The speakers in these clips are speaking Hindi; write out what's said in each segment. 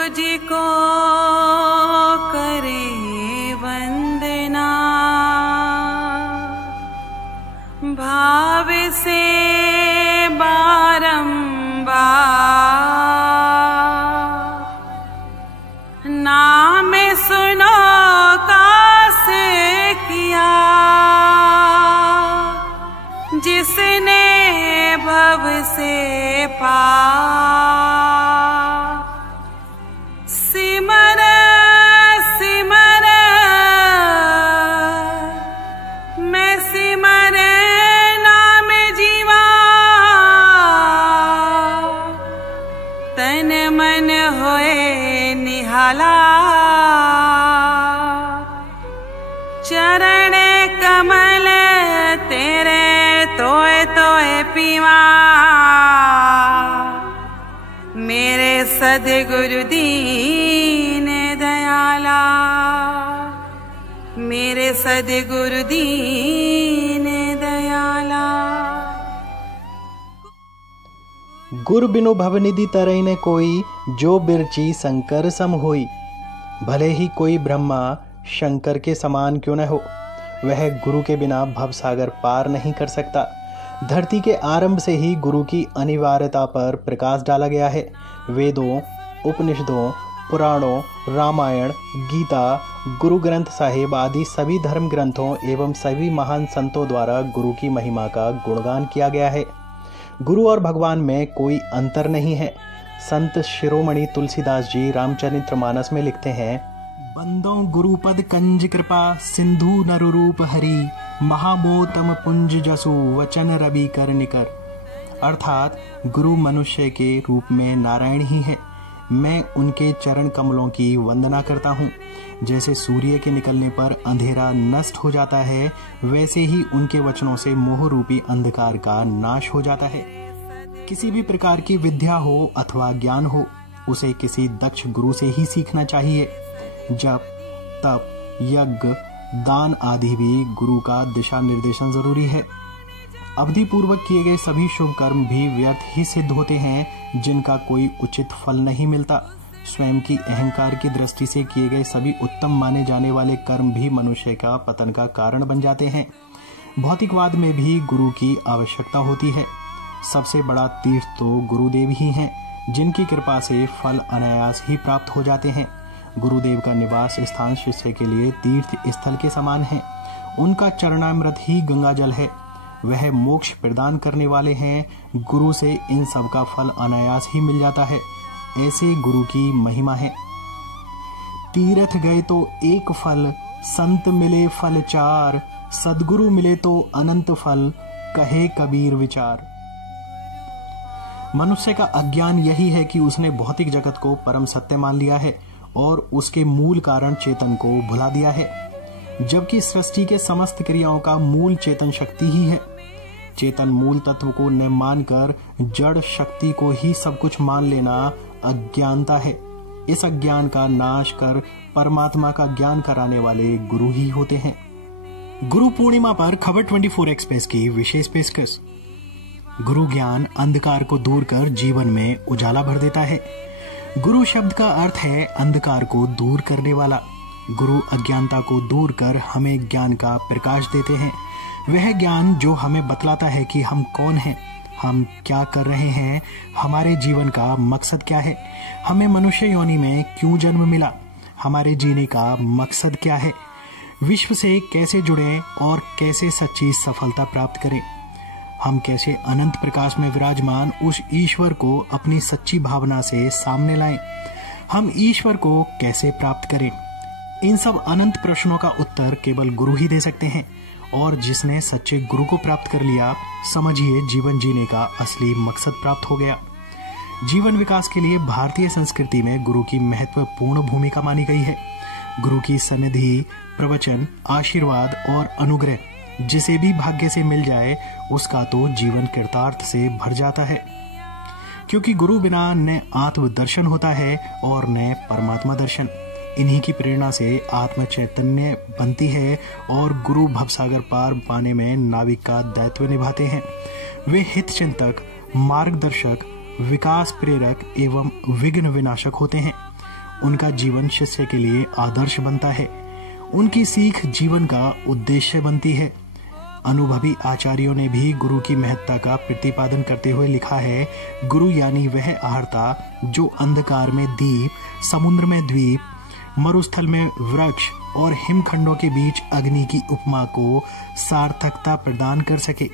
गुरु जी को करे वंदना, भाव से बारंबार नाम सुनो कासे किया, जिसने भव से पार। सिमर सिमर मैं सिमर नाम जीवा, तन मन होए निहाला। चरण कमल तेरे तोए तोए पीवा, मेरे सद्गुरु दीन दयाला, मेरे सद्गुरु दीन दयाला। गुर बिनु भवनिधि तरई ने कोई, जो बिरची शंकर सम होई। भले ही कोई ब्रह्मा शंकर के समान क्यों न हो, वह गुरु के बिना भव सागर पार नहीं कर सकता। धरती के आरंभ से ही गुरु की अनिवार्यता पर प्रकाश डाला गया है। वेदों, उपनिषदों, पुराणों, रामायण, गीता, गुरु ग्रंथ साहिब आदि सभी धर्म ग्रंथों एवं सभी महान संतों द्वारा गुरु की महिमा का गुणगान किया गया है। गुरु और भगवान में कोई अंतर नहीं है। संत शिरोमणि तुलसीदास जी रामचरितमानस में लिखते हैं, बंदों गुरुपद कंज कृपा, सिंधु नरुरूप हरि, महामोतम पुंज जसु, वचन रवि कर निकर। अर्थात गुरु मनुष्य के रूप में नारायण ही है। मैं उनके चरण कमलों की वंदना करता हूँ। जैसे सूर्य के निकलने पर अंधेरा नष्ट हो जाता है, वैसे ही उनके वचनों से मोह रूपी अंधकार का नाश हो जाता है। किसी भी प्रकार की विद्या हो अथवा ज्ञान हो, उसे किसी दक्ष गुरु से ही सीखना चाहिए। जप, तप, यज्ञ, दान आदि भी गुरु का दिशा निर्देशन जरूरी है। अवधि पूर्वक किए गए सभी शुभ कर्म भी व्यर्थ ही सिद्ध होते हैं, जिनका कोई उचित फल नहीं मिलता। स्वयं की अहंकार की दृष्टि से किए गए सभी उत्तम माने जाने वाले कर्म भी मनुष्य का पतन का कारण बन जाते हैं। भौतिकवाद में भी गुरु की आवश्यकता होती है। सबसे बड़ा तीर्थ तो गुरुदेव ही हैं, जिनकी कृपा से फल अनायास ही प्राप्त हो जाते हैं। गुरुदेव का निवास स्थान शिष्य के लिए तीर्थ स्थल के समान है। उनका चरणामृत ही गंगा जल है। वह मोक्ष प्रदान करने वाले हैं। गुरु से इन सब का फल अनायास ही मिल जाता है। ऐसे गुरु की महिमा है। तीर्थ गए तो एक फल, संत मिले फल चार, सद्गुरु मिले तो अनंत फल, कहे कबीर विचार। मनुष्य का अज्ञान यही है कि उसने भौतिक जगत को परम सत्य मान लिया है और उसके मूल कारण चेतन को भुला दिया है, जबकि सृष्टि के समस्त क्रियाओं का मूल चेतन शक्ति ही है। चेतन मूल तत्व को न मानकर जड़ शक्ति को ही सब कुछ मान लेना अज्ञानता है। इस अज्ञान का नाश कर परमात्मा का ज्ञान कराने वाले गुरु ही होते हैं। गुरु पूर्णिमा पर खबर 24 एक्सप्रेस की विशेष पेशकश। गुरु ज्ञान अंधकार को दूर कर जीवन में उजाला भर देता है। गुरु शब्द का अर्थ है अंधकार को दूर करने वाला। गुरु अज्ञानता को दूर कर हमें ज्ञान का प्रकाश देते हैं। वह ज्ञान जो हमें बतलाता है कि हम कौन हैं, हम क्या कर रहे हैं, हमारे जीवन का मकसद क्या है, हमें मनुष्य योनि में क्यों जन्म मिला, हमारे जीने का मकसद क्या है, विश्व से कैसे जुड़े और कैसे सच्ची सफलता प्राप्त करें, हम कैसे अनंत प्रकाश में विराजमान उस ईश्वर को अपनी सच्ची भावना से सामने लाएं, हम ईश्वर को कैसे प्राप्त करें। इन सब अनंत प्रश्नों का उत्तर केवल गुरु ही दे सकते हैं, और जिसने सच्चे गुरु को प्राप्त कर लिया, समझिए जीवन जीने का असली मकसद प्राप्त हो गया। जीवन विकास के लिए भारतीय संस्कृति में गुरु की महत्वपूर्ण भूमिका मानी गई है। गुरु की सन्निधि, प्रवचन, आशीर्वाद और अनुग्रह जिसे भी भाग्य से मिल जाए, उसका तो जीवन कृतार्थ से भर जाता है, क्योंकि गुरु बिना न आत्मदर्शन होता है और न परमात्मा दर्शन। इन्हीं की प्रेरणा से आत्म चैतन्य बनती है और गुरु भवसागर पार पाने में नाविक का दायित्व निभाते हैं। वे हित चिंतक, मार्गदर्शक, विकास प्रेरक एवं विघ्न विनाशक होते हैं। उनका जीवन शिष्य के लिए आदर्श बनता है। उनकी सीख जीवन का उद्देश्य बनती है। अनुभवी आचार्यों ने भी गुरु की महत्ता का प्रतिपादन करते हुए लिखा है, गुरु यानी वह आहारता जो अंधकार में दीप, समुद्र में द्वीप, मरुस्थल में वृक्ष और हिमखंडों के बीच अग्नि की उपमा को सार्थकता प्रदान कर सके।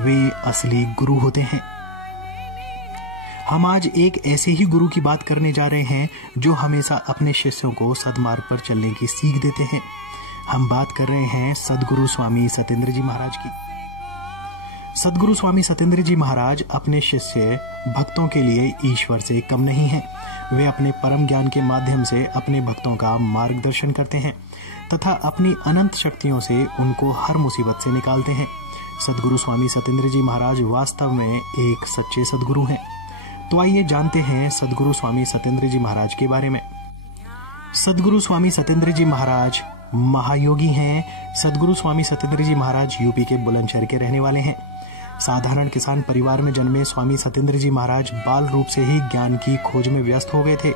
वे असली गुरु होते हैं। हम आज एक ऐसे ही गुरु की बात करने जा रहे हैं जो हमेशा अपने शिष्यों को सद्मार्ग पर चलने की सीख देते हैं। हम बात कर रहे हैं सद्गुरु स्वामी सत्येंद्र जी महाराज की। सद्गुरु स्वामी सत्येंद्र जी महाराज अपने शिष्य भक्तों के लिए ईश्वर से कम नहीं हैं। वे अपने परम ज्ञान के माध्यम से अपने भक्तों का मार्गदर्शन करते हैं तथा अपनी अनंत शक्तियों से उनको हर मुसीबत से निकालते हैं। सद्गुरु स्वामी सत्येंद्र जी महाराज वास्तव में एक सच्चे सद्गुरु हैं। तो आइए जानते हैं सद्गुरु स्वामी सत्येंद्र जी महाराज के बारे में। सद्गुरु स्वामी सत्येंद्र जी महाराज महायोगी हैं। सद्गुरु स्वामी सत्येंद्र जी महाराज यूपी के बुलंदशहर के रहने वाले हैं। साधारण किसान परिवार में जन्मे स्वामी सत्येंद्र जी महाराज बाल रूप से ही ज्ञान की खोज में व्यस्त हो गए थे।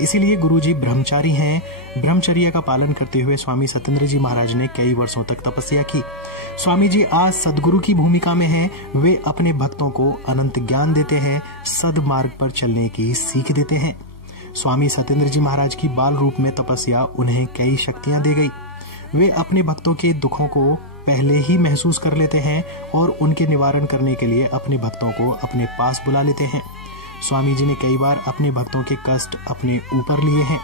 इसीलिए गुरुजी ब्रह्मचारी हैं। ब्रह्मचर्य का पालन करते हुए स्वामी सत्येंद्र जी महाराज ने कई वर्षों तक तपस्या की। स्वामी जी आज सद्गुरु की भूमिका में हैं। वे अपने भक्तों को अनंत ज्ञान देते हैं, सद्मार्ग पर चलने की सीख देते हैं। स्वामी सत्येंद्र जी महाराज की बाल रूप में तपस्या उन्हें कई शक्तियां दे गई। वे अपने भक्तों के दुखों को पहले ही महसूस कर लेते हैं और उनके निवारण करने के लिए अपने भक्तों को अपने पास बुला लेते हैं। स्वामी जी ने कई बार अपने भक्तों के कष्ट अपने ऊपर लिए हैं।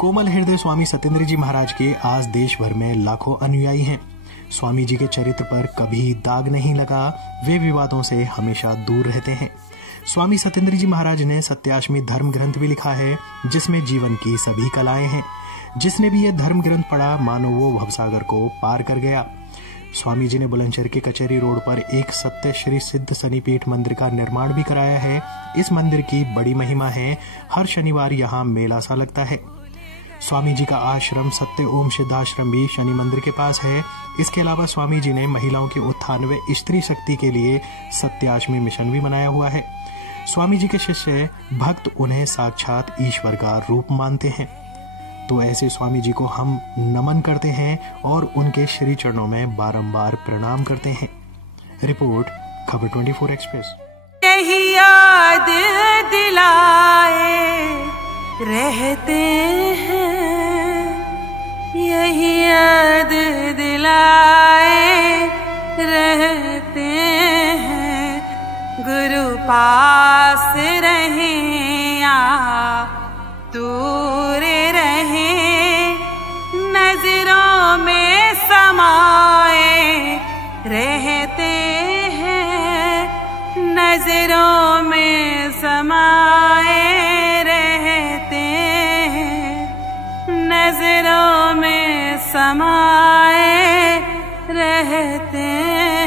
कोमल हृदय स्वामी सत्येंद्र जी महाराज के आज देश भर में लाखों अनुयायी हैं। स्वामी जी के चरित्र पर कभी दाग नहीं लगा। वे विवादों से हमेशा दूर रहते हैं। स्वामी सत्येंद्र जी महाराज ने सत्याश्मी धर्म ग्रंथ भी लिखा है, जिसमें जीवन की सभी कलाएं हैं। जिसने भी यह धर्म ग्रंथ पढ़ा मानो वो भवसागर को पार कर गया। स्वामी जी ने बुलंदशहर के कचहरी रोड पर एक सत्य श्री सिद्ध शनिपीठ मंदिर का निर्माण भी कराया है। इस मंदिर की बड़ी महिमा है। हर शनिवार यहाँ मेला सा लगता है। स्वामी जी का आश्रम सत्य ओम सिद्धाश्रम भी शनि मंदिर के पास है। इसके अलावा स्वामी जी ने महिलाओं के उत्थान व स्त्री शक्ति के लिए सत्याश्मी मिशन भी बनाया हुआ है। स्वामी जी के शिष्य भक्त उन्हें साक्षात ईश्वर का रूप मानते हैं। तो ऐसे स्वामी जी को हम नमन करते हैं और उनके श्री चरणों में बारंबार प्रणाम करते हैं। रिपोर्ट खबर 24 एक्सप्रेस। यही याद दिलाए रहते हैं, यही याद दिलाए रहते हैं, गुरु पास रहे या दूर रहे, नजरों में समाए रहते हैं, नजरों में समाए रहते हैं, नजरों में समाए रहते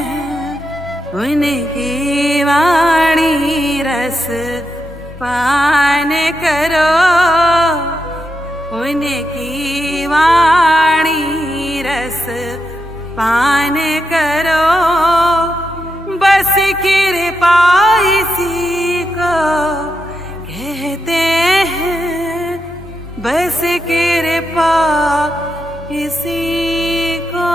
हैं। उनकी वाणी रस पान करो, उनकी वाणी रस पान करो, बस कृपा इसी को कहते हैं, बस कृपा इसी को